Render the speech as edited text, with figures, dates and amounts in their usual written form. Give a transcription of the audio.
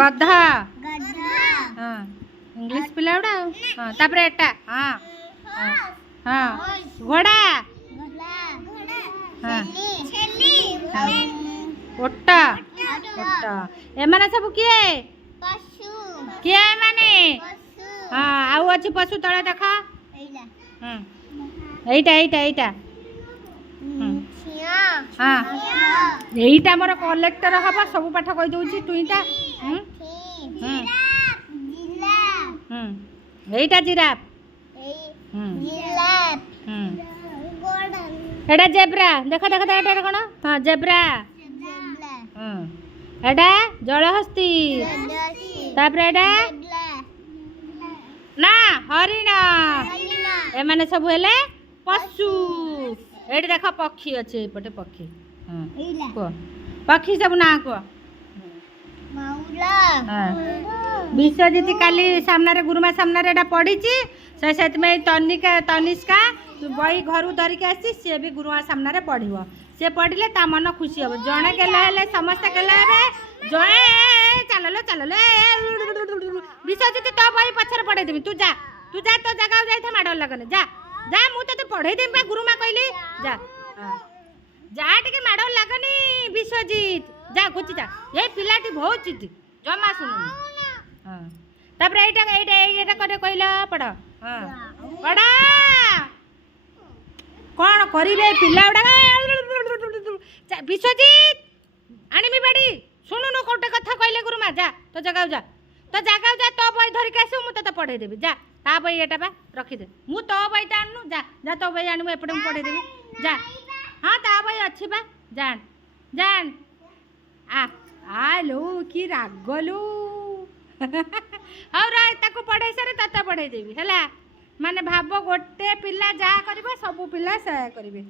गधा इंग्लिश पिला गुड़ा तापर एटा घोड़ा ओटा ओटा एमाने सब किए किए माने आउ अच्छी पशु तले देखा এইটা এইটা এইটা हाँ এইটা मोर कलेक्टर हवा सब पाठ कही दउची तुईटा এইটা জিরাফ एटा जेब्रा देखा देखा एटा कोन हां जेब्रा एटा जलहस्ती तापर एटा ना हरिण एमाने सब हेले पशु एटी देख पक्षी अच्छे एपटे पक्षी कह पक्षी सब ना कह विश्वजीत काली सामने गुरुमा सामने एटा पढ़ी से तनिका तनिष्का बही घर धरिक आसी सी भी गुरुमा सामने पढ़व सी पढ़ले ता मन खुशी हम जड़े केले समस्ते केले जड़े चल चल विश्वजीत तो बही पछर पढ़ेदेवी तू जा तो जगह जाइए माड़ लगने जा जा मुझे पढ़ेदेवी गुरुमा कहली जा जा टे माड़ लगनी विश्वजीत जा घुची जा ये पिलाटी बहुत चित जमा शुणु तापर ये कहल पढ़ पढ़ कौन करेंगे पिला गुड़ा विश्वजीत आनमी बाड़ी शुणुनु गोटे कथा कहले गुरुमा जा तो जगह जा तो बही धरिक आस मुझे पढ़ेदेवी जा ता बही एटा बा रखीदे मु तो बहीटा आनु जा जा तो बही आनू एपटे मुझे पढ़ेदेवी जा हाँ ता बही अच्छी बा जान जान आलो कि रागलु और ताको पढ़ाई सारे तते पढ़ेदेवी है माने भाव गोटे पिला जा कर सब पिला से करेंगे।